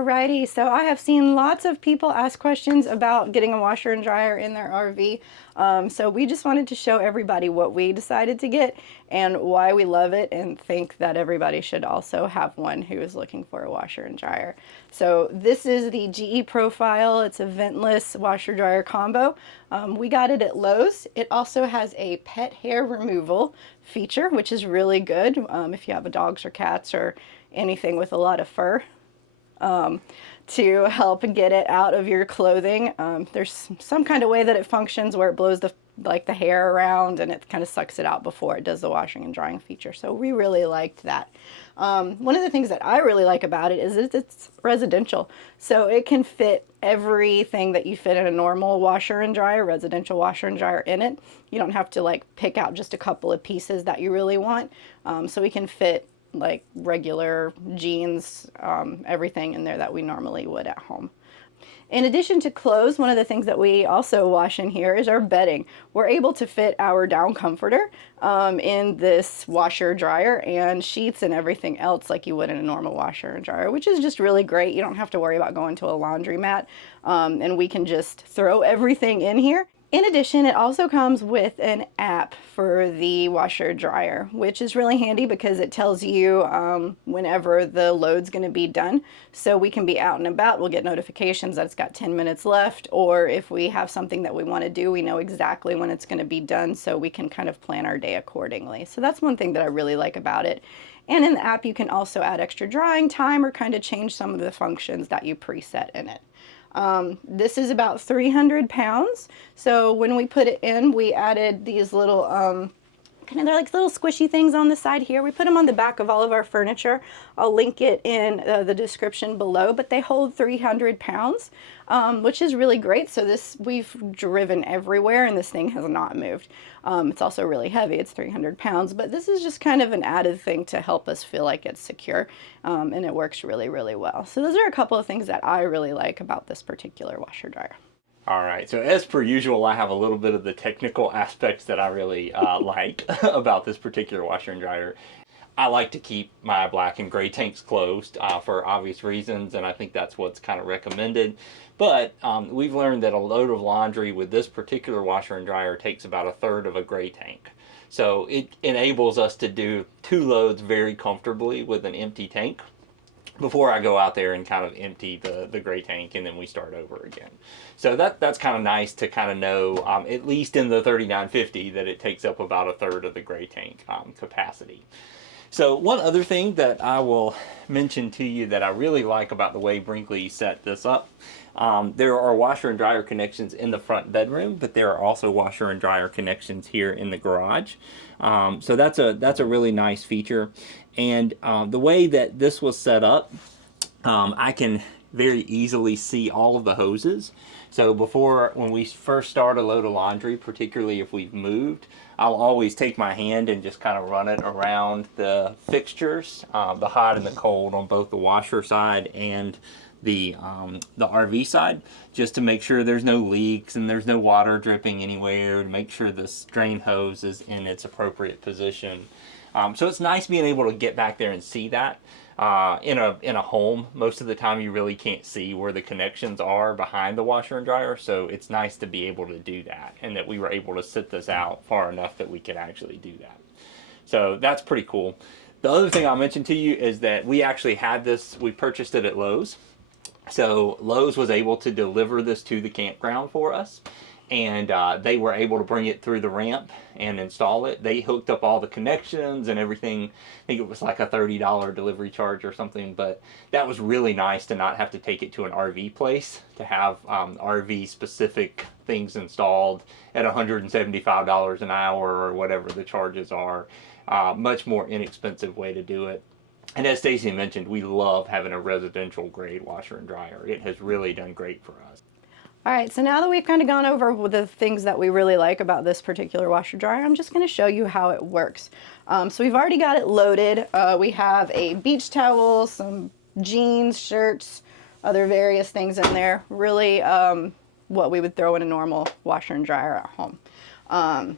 Alrighty, so I have seen lots of people ask questions about getting a washer and dryer in their RV. So we just wanted to show everybody what we decided to get and why we love it and think that everybody should also have one who is looking for a washer and dryer. So this is the GE Profile. It's a ventless washer dryer combo. We got it at Lowe's. It also has a pet hair removal feature, which is really good if you have dogs or cats or anything with a lot of fur. To help get it out of your clothing. There's some kind of way that it functions where it blows the hair around and it kind of sucks it out before it does the washing and drying feature. So we really liked that. One of the things that I really like about it is it's residential. So it can fit everything that you fit in a normal washer and dryer, residential washer and dryer in it. You don't have to like pick out just a couple of pieces that you really want. So we can fit like regular jeans, everything in there that we normally would at home. In addition to clothes, one of the things that we also wash in here is our bedding. We're able to fit our down comforter in this washer dryer and sheets and everything else like you would in a normal washer and dryer, which is just really great. You don't have to worry about going to a laundromat, and we can just throw everything in here. In addition, it also comes with an app for the washer dryer, which is really handy because it tells you whenever the load's going to be done. So we can be out and about, we'll get notifications that it's got 10 minutes left, or if we have something that we want to do, we know exactly when it's going to be done, so we can kind of plan our day accordingly. So that's one thing that I really like about it. And in the app, you can also add extra drying time or kind of change some of the functions that you preset in it. This is about 300 pounds. So when we put it in, we added these little, they're like little squishy things on the side here. We put them on the back of all of our furniture. I'll link it in the description below, but they hold 300 pounds, which is really great. So this, we've driven everywhere and this thing has not moved. It's also really heavy. It's 300 pounds, but this is just kind of an added thing to help us feel like it's secure. And it works really, really well. So those are a couple of things that I really like about this particular washer dryer. All right, so as per usual, I have a little bit of the technical aspects that I really like about this particular washer and dryer. I like to keep my black and gray tanks closed for obvious reasons, and I think that's what's kind of recommended. But we've learned that a load of laundry with this particular washer and dryer takes about a third of a gray tank. So it enables us to do 2 loads very comfortably with an empty tank before I go out there and kind of empty the gray tank and then we start over again. So that's kind of nice to kind of know, at least in the 3950, that it takes up about a third of the gray tank capacity. So one other thing that I will mention to you that I really like about the way Brinkley set this up, there are washer and dryer connections in the front bedroom, but there are also washer and dryer connections here in the garage. So that's a really nice feature. And the way that this was set up, I can very easily see all of the hoses. So when we first start a load of laundry, particularly if we've moved, I'll always take my hand and just kind of run it around the fixtures, the hot and the cold on both the washer side and the RV side, just to make sure there's no leaks and there's no water dripping anywhere, to make sure the drain hose is in its appropriate position. So it's nice being able to get back there and see that. In a home, most of the time you really can't see where the connections are behind the washer and dryer, so it's nice to be able to do that, and that we were able to sit this out far enough that we could actually do that. So that's pretty cool. The other thing I'll mention to you is that we actually had this, we purchased it at Lowe's. So Lowe's was able to deliver this to the campground for us, and they were able to bring it through the ramp and install it. They hooked up all the connections and everything. I think it was like a $30 delivery charge or something, but that was really nice to not have to take it to an RV place, to have RV specific things installed at $175 an hour or whatever the charges are. Much more inexpensive way to do it. And as Stacy mentioned, we love having a residential grade washer and dryer. It has really done great for us. All right, so now that we've kind of gone over the things that we really like about this particular washer dryer, I'm just going to show you how it works. So we've already got it loaded. We have a beach towel, some jeans, shirts, other various things in there. Really what we would throw in a normal washer and dryer at home.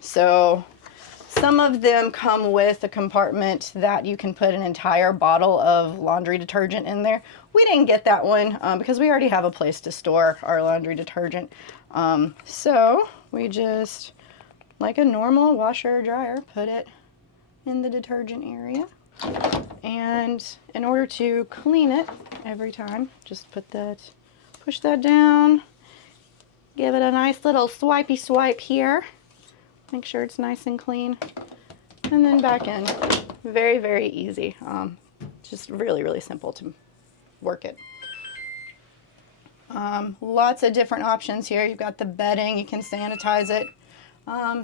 So Some of them come with a compartment that you can put an entire bottle of laundry detergent in there. We didn't get that one because we already have a place to store our laundry detergent. So we just, like a normal washer or dryer, put it in the detergent area. And in order to clean it every time, just push that down, give it a nice little swipey swipe here. Make sure it's nice and clean. And then back in. Very, very easy. Just really, really simple to work it. Lots of different options here. You've got the bedding. You can sanitize it.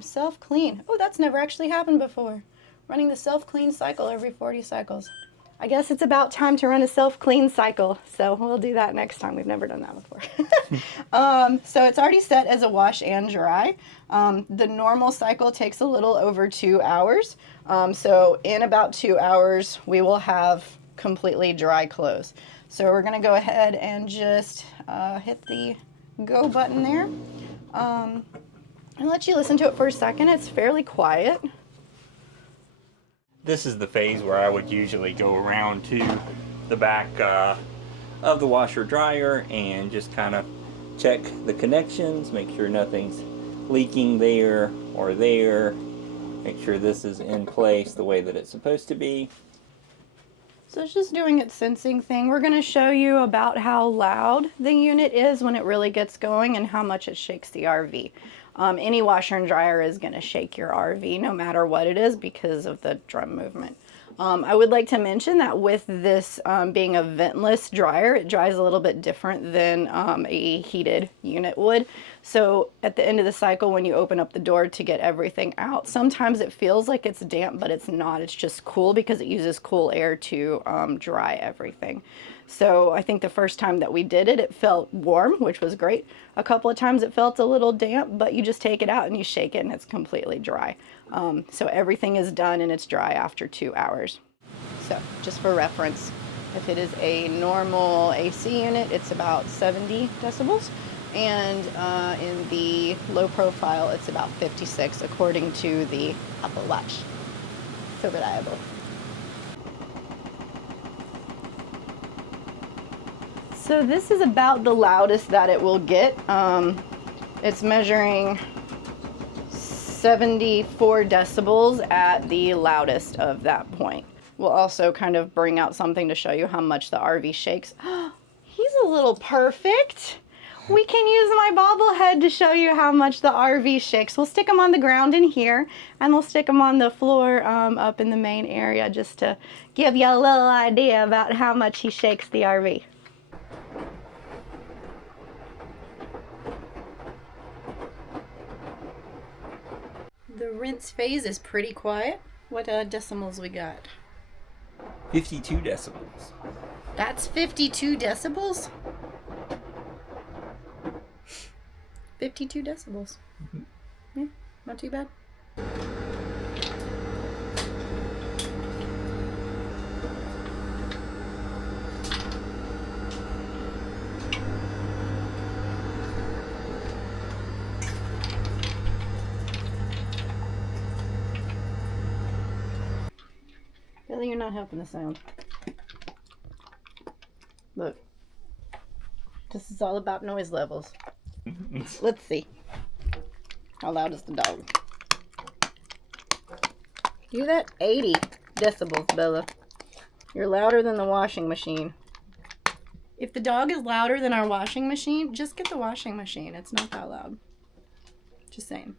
Self-clean. Oh, that's never actually happened before. Running the self-clean cycle every 40 cycles. I guess it's about time to run a self-clean cycle, so we'll do that next time. We've never done that before. So it's already set as a wash and dry. The normal cycle takes a little over 2 hours. So in about 2 hours, we will have completely dry clothes. So we're gonna go ahead and just hit the go button there. And let you listen to it for a second. It's fairly quiet. This is the phase where I would usually go around to the back of the washer dryer and just kind of check the connections, make sure nothing's leaking there or there, make sure this is in place the way that it's supposed to be. So it's just doing its sensing thing. We're going to show you about how loud the unit is when it really gets going and how much it shakes the RV. Any washer and dryer is going to shake your RV no matter what it is because of the drum movement. I would like to mention that with this being a ventless dryer, it dries a little bit different than a heated unit would. So at the end of the cycle, when you open up the door to get everything out, sometimes it feels like it's damp, but it's not. It's just cool because it uses cool air to dry everything. So I think the first time that we did it, it felt warm, which was great. A couple of times it felt a little damp, but you just take it out and you shake it and it's completely dry. So everything is done and it's dry after 2 hours. So just for reference, if it is a normal AC unit, it's about 70 decibels. And in the low profile, it's about 56 according to the Apple Watch. So reliable. So this is about the loudest that it will get. It's measuring 74 decibels at the loudest of that point. We'll also kind of bring out something to show you how much the RV shakes. He's a little perfect. We can use my bobblehead to show you how much the RV shakes. We'll stick him on the ground in here, and we'll stick him on the floor up in the main area just to give you a little idea about how much he shakes the RV. The rinse phase is pretty quiet. What decimals we got? 52 decibels. That's 52 decibels? 52 decibels. Mm-hmm. Yeah, not too bad. Billy, you're not helping the sound. Look. This is all about noise levels. Let's see. How loud is the dog? Do that? 80 decibels, Bella. You're louder than the washing machine. If the dog is louder than our washing machine, just get the washing machine. It's not that loud. Just saying.